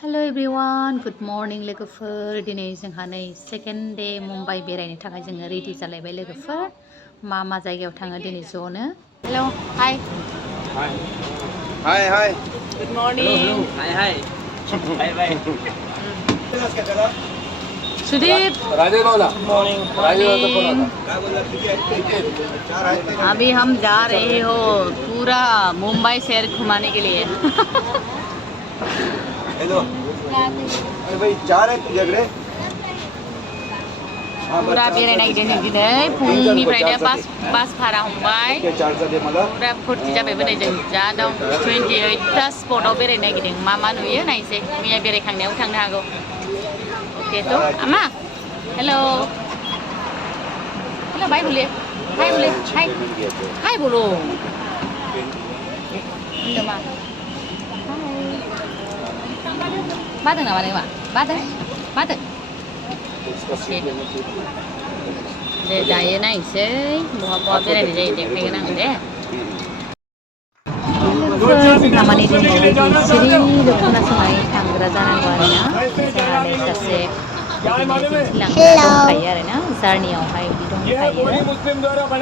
Hello everyone good morning लोगोफोर दिनै जोंहा नै सेकेन्ड डे मुम्बाइ बेरायनो थाखाय जोङो रेडि जालायबाय लोगोफोर मा जायगायाव थाङो दिनै ज'नो hello hi hi hi good morning hi hi bye bye Sudeep Rajesh भावला मॉर्निंग अभी हम जा रहे हो पूरा मुंबई शहर घुमाने के लिए हेलो अरे भाई चार है तुझ्याकडे पूरा बेरायनो नागिरदों दिनै फुंनिफ्रायनो बास भारा हमबाय चारचा दे मला पूरा फुर्ति जाबायबो नै जों जा दं 28टा स्पटआव बेरायनो नागिरदों मा नुयो नायसै मैया बेरायखांनायाव थांनो हागौ ओके थ' आमा हेलो हेलो बाय बोले हाय बोलो होनदों मा बादों नामा नों मा बादों दे दायो नायसै बहा बेरायनाय जायो देखायगोन आङो दे जोंहा माने दिनै बेबायदि सिरिल' खोनासंनानै थांग्रा जानांगौ आरोना जोंहा नै सासे बिदिनो दिन्थिलांग्रा दंखायो आरोना जार्नियावहाय बिदि दंखायो खोनासंनांगौ आरोना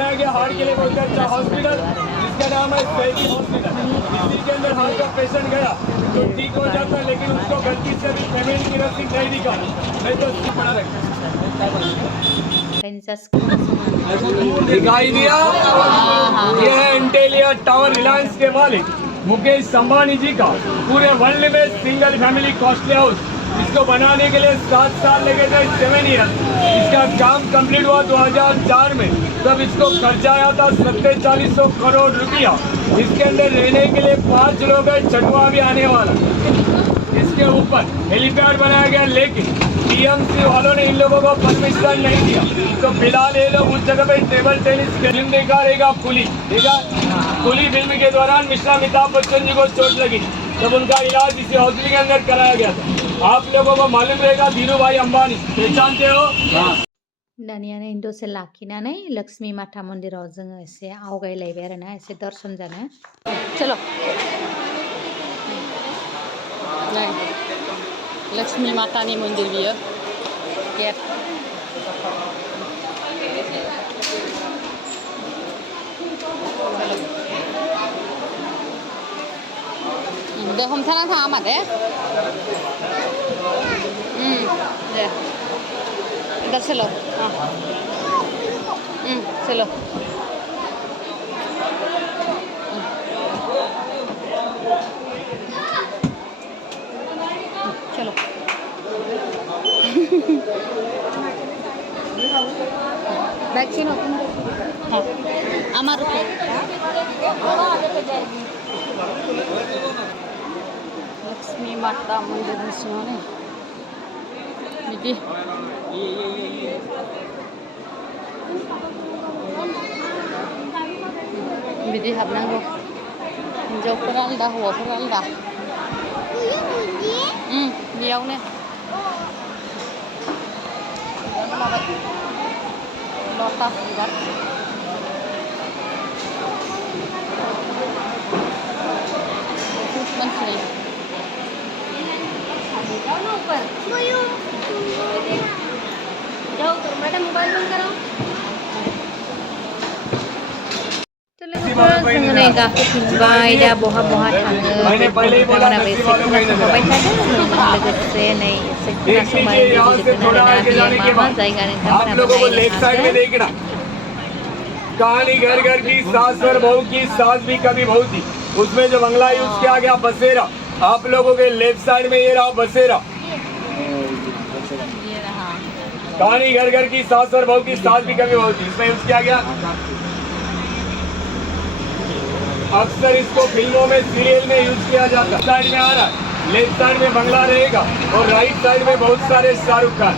ओंखायनो जास्ट खोनासंनांगौ दिखाई दिया ये है इंटेलिया टावर रिलायंस के मालिक मुकेश अंबानी जी का पूरे वर्ल्ड में सिंगल फैमिली कॉस्टली हाउस इसको बनाने के लिए 7 साल लगे थे 7 ईयर इसका काम कंप्लीट हुआ 2004 में तब इसको खर्चा आया था 4700 करोड़ रुपया इसके अंदर रहने के लिए 5 लोग हैं छठवा भी आने वाला इसके ऊपर हेलीपैड बनाया गया लेकिन टीएमसी वालों ने इन लोगों को परमिशन नहीं दिया तो फिलहाल ये लोग उस जगह पे टेबल टेनिस फिल्म देखा रहेगा पुली फिल्म के दौरान मिश्रा अमिताभ बच्चन जी को चोट लगी तब उनका इलाज इसी हॉस्पिटल के अंदर कराया गया था आप लोगों को मालूम रहेगा धीरू भाई अंबानी पहचानते हो दानिया नै दसे लाखिनानै लक्ष्मी माता मन्दिराव जोङो एसे आवगायलायबाय आरोना एसे दर्शन जानो चलो नै लक्ष्मी मातानि मन्दिर बियो गेट दे हमथाना थाङा मादे दे इधर चलो हाँ चलो चलो बैग छीनो हाँ আমার लक्ष्मी माता मंदिर में दीदी बिदि हाबनांगौ हिन्जावफोरा आलदा हौवाफोरा आलदा बेयावनो लटास बिबार मानसि जाओ तो मैडम मोबाइल बंद करो जोङो नै गाखोफिनबाय दा बहा थाङो नोंथांमोनाबो एसे खोनासंबाय थादो लोगोसे नै एसे खोनासंबाय बिदिनो आरोना बेयो मा जायगा नोंथांमोनाबो नायनो हागोन कहानी घर घर की सास और बहू की सास भी कभी बहू थी उसमें जो बंगला यूज किया गया बसेरा आप लोगों के लेफ्ट साइड में ये रहा बसेरा कहानी घर घर की सास और बहू की सास भी कभी बहू थी इसमें यूज किया गया अक्सर इसको फिल्मों में सीरियल में यूज किया जाता है साइड में आ रहा है लेफ्ट साइड में बंगला रहेगा और राइट साइड में बहुत सारे शाहरुख खान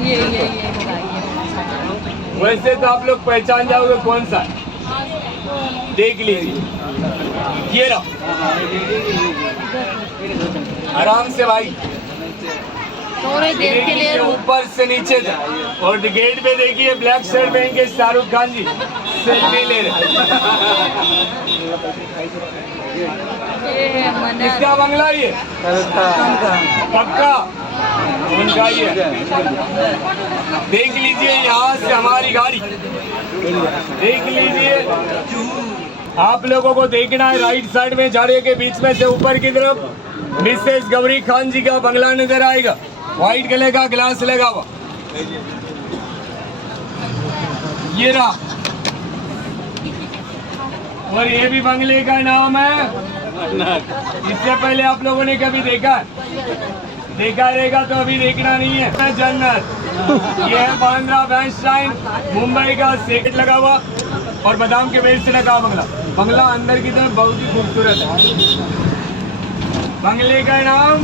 ये वैसे तो आप लोग पहचान जाओगे कौन सा देख लीजिए ये रहा आराम से भाई थोड़ी देर के लिए ऊपर से नीचे तक और गेट पे देखिए ब्लैक शर्ट पहन के शाहरुख खान जी सेल्फी ले रहे। किसका बंगला ये? पक्का उनका ही है। देख लीजिए यहाँ से हमारी गाड़ी, देख लीजिए। आप लोगों को देखना है राइट साइड में झाड़ियों के बीच में से ऊपर की तरफ मिसेस गौरी खान जी का बंगला नजर आएगा, व्हाइट कलर का ग्लास लगा हुआ। ये रहा, और ये भी बंगले का नाम है। इससे पहले आप लोगों ने कभी देखा रहेगा तो अभी देखना नहीं है। जन्नत, ये है बांद्रा बैंडस्टैंड, मुंबई का सेकेंड लगा हुआ और बादाम के पेड़ से लगा बंगला। बंगला अंदर की तरफ बहुत ही खूबसूरत है। बंगले का नाम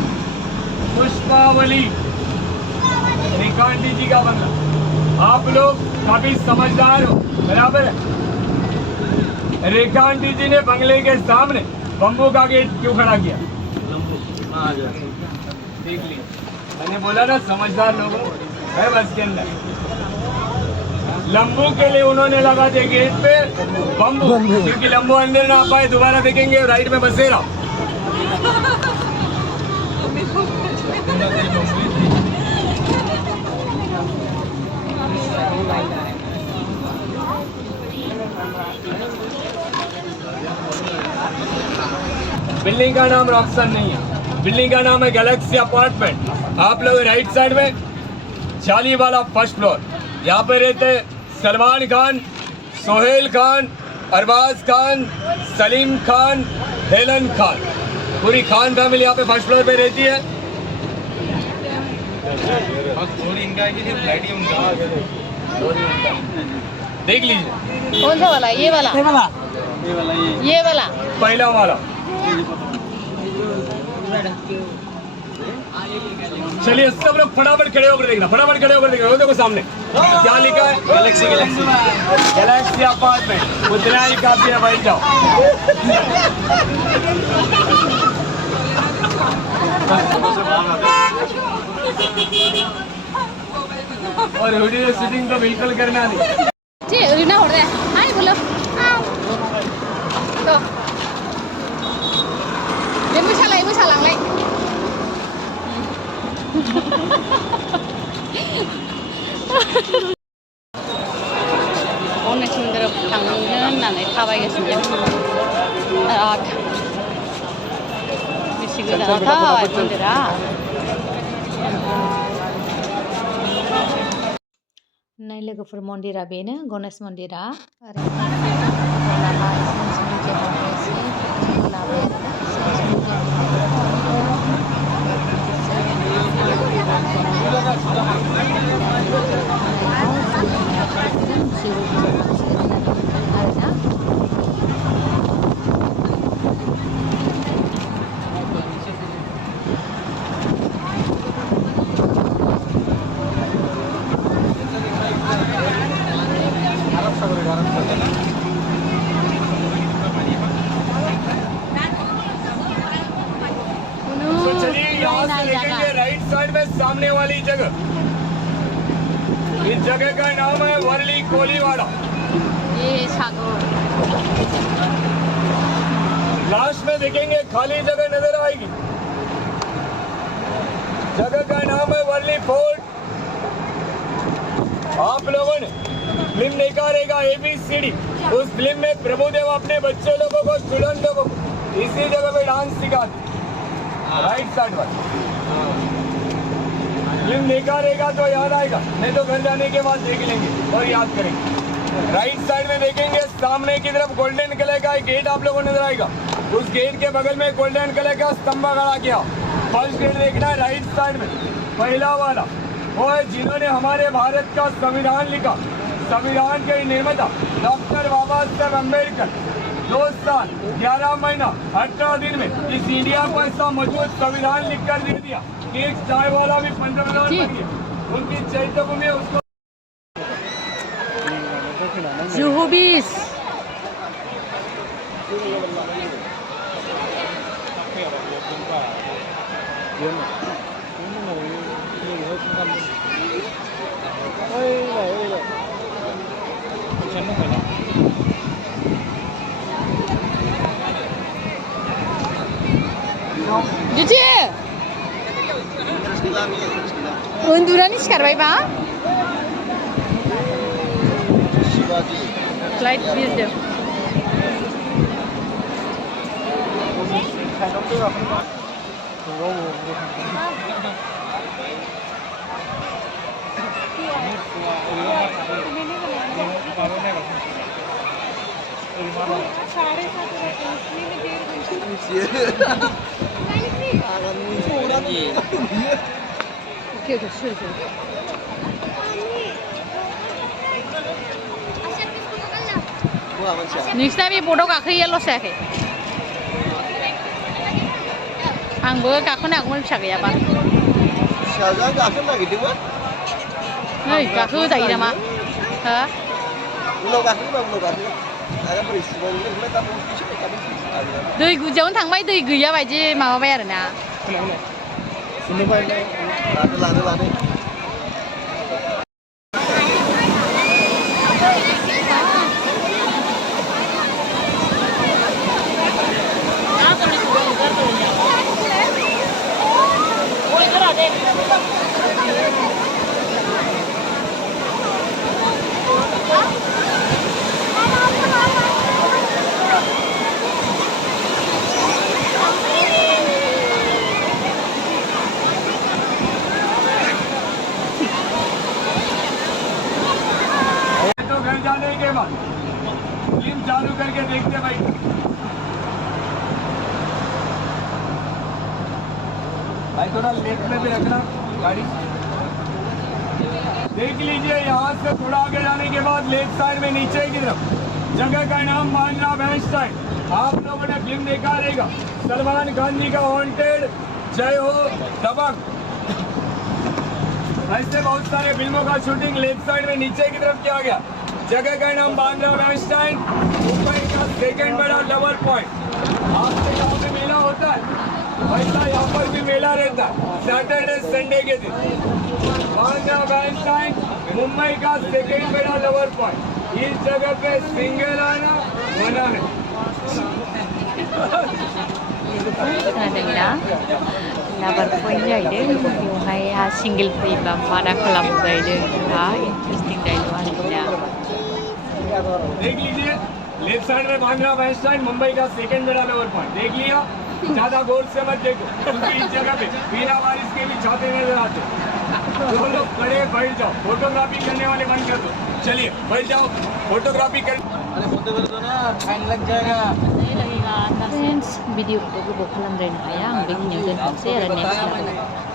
पुष्पावली, रेखा आंटी जी का बंगला। आप लोग काफी समझदार हो, बराबर है। रेखा आंटी जी ने बंगले के सामने बम्बू का गेट क्यों खड़ा किया? देख लीजिए, मैंने बोला ना समझदार लोगों है बस के अंदर। लंबू के लिए उन्होंने लगा दिया गेट पे बम्बू, क्योंकि लंबू अंदर ना आ पाए। दोबारा देखेंगे राइट में बसेरा। बिल्डिंग का नाम रॉक्सन नहीं है, बिल्डिंग का नाम है गैलेक्सी अपार्टमेंट। आप लोग राइट साइड में चाली वाला फर्स्ट फ्लोर, यहाँ पे रहते सलमान खान, सोहेल खान, अरबाज खान, सलीम खान, हेलन खान। पूरी खान फैमिली यहाँ पे फर्स्ट फ्लोर पे रहती है। देख लीजिए कौन सा वाला? ये वाला, ये वाला पहला वाला। चलिए सब लोग फटाफट खड़े होकर देखना, फटाफट खड़े होकर देखना। वो देखो सामने क्या लिखा है? Galaxy, Galaxy apartment. उतना ही काफी है, बैठ जाओ। और वीडियो शूटिंग तो बिल्कुल करना नहीं। जी रीना हो रहा है। हाय बोलो तो ये मुझे लग रहा है। 어느 친구들 당근 안에 타봐야겠습니다. 미치고 다 이분들아. Nay logofor mondira bena Ganesh mondira. Right side में सामने वाली जगह, इस जगह का नाम है वर्ली कोलीवाड़ा। ये सागर लास्ट में देखेंगे खाली जगह नजर आएगी। जगह का नाम है वर्ली फोर्ट। आप लोगों ने फिल्म देखा रहेगा ABCD। उस फिल्म में प्रभुदेव अपने बच्चे लोगों को, स्टूडेंट लोगों को इसी जगह पे डांस सिखाते। राइट साइड पर फिल्म देखा रहेगा तो याद आएगा, नहीं तो घर जाने के बाद देख लेंगे और याद करेंगे। राइट साइड में देखेंगे सामने की तरफ गोल्डन कलर का एक गेट आप लोगों को नजर आएगा। उस गेट के बगल में गोल्डन कलर का स्तंभ खड़ा किया। फर्स्ट गेट देखना है राइट साइड में, पहला वाला वो है जिन्होंने हमारे भारत का संविधान लिखा। संविधान के निर्माता डॉक्टर बाबा साहब अम्बेडकर 2 साल 11 महीना 18 दिन में इस इंडिया को ऐसा मजबूत संविधान लिखकर दे दिया कि एक चाय वाला भी पंतप्रधान बन गया। उनकी चैत्य भूमि उसको जुहू बीच। Ôi, जुथि उन्दुनानै सिखारबायबा शिवाजी फ्लाइट बिरदों 오케이 쉬어 Wah, Mansyah. नोंसिना बे बटआव गाखोयैया लस जायाखै आंबो गाखोनो हागौमोन फिसा गैयाबा Syazan gaखोनो नागिरदोंमोन नै गाखोजायो नामा हो उनाव गाखोबा उनाव गाखो आरो बोरै सुबावनो ओमफ्राय दा दै गुदियावनो थांबाय दै गैया बायदि माबाबाय आरोना लादो तो घर जाने के बाद फिल्म चालू करके देखते भाई थोड़ा लेफ्ट में भी रखना गाड़ी देख लीजिए यहाँ से थोड़ा आगे जाने के बाद लेफ्ट साइड में नीचे की तरफ जगह का नाम बांद्रा बैंडस्टैंड आप लोगों ने फिल्म देखा रहेगा सलमान खान जी का वांटेड जय हो दबंग ऐसे बहुत सारे फिल्मों का शूटिंग लेफ्ट साइड में नीचे की तरफ किया गया जगह का नाम बांद्रा बैंडस्टैंड मुंबई का सेकंड बड़ा डबल पॉइंट आपके गाँव में मेला होता है वैसा यहाँ पर भी मेला रहता है सैटरडे संडे के दिन बांद्रा बैंडस्टैंड मुंबई का सेकंड बड़ा डबल पॉइंट इस जगह पे सिंगल आना मना नहीं खोनादोंना लाबार पइन्ट जाहैदों बेवहाय हा सिंगेल फैबा माना खालामो जाहैदों हा इन्टारेस्टिं डायलग आरोना देख लीजिए लेफ्ट साइड में बांद्रा बैंडस्टैंड मुंबई का सेकंड बड़ा लेवल पॉइंट देख लिया ज्यादा गौर से मत देखो क्योंकि इस जगह पे बिना बारिश के भी छाते नजर आते दो लोग खड़े बैठ जाओ फोटोग्राफी करने वाले बंद कर दो चलिए बैठ जाओ फोटोग्राफी कर अरे फोटो कर दो ना टाइम लग जाएगा फ्रेन्ड्स भिडिअखौथ' गोबाव खालामद्रायनो हाया आं बेखिनियाव दोनथ'नोसै आरो नेक्स्ट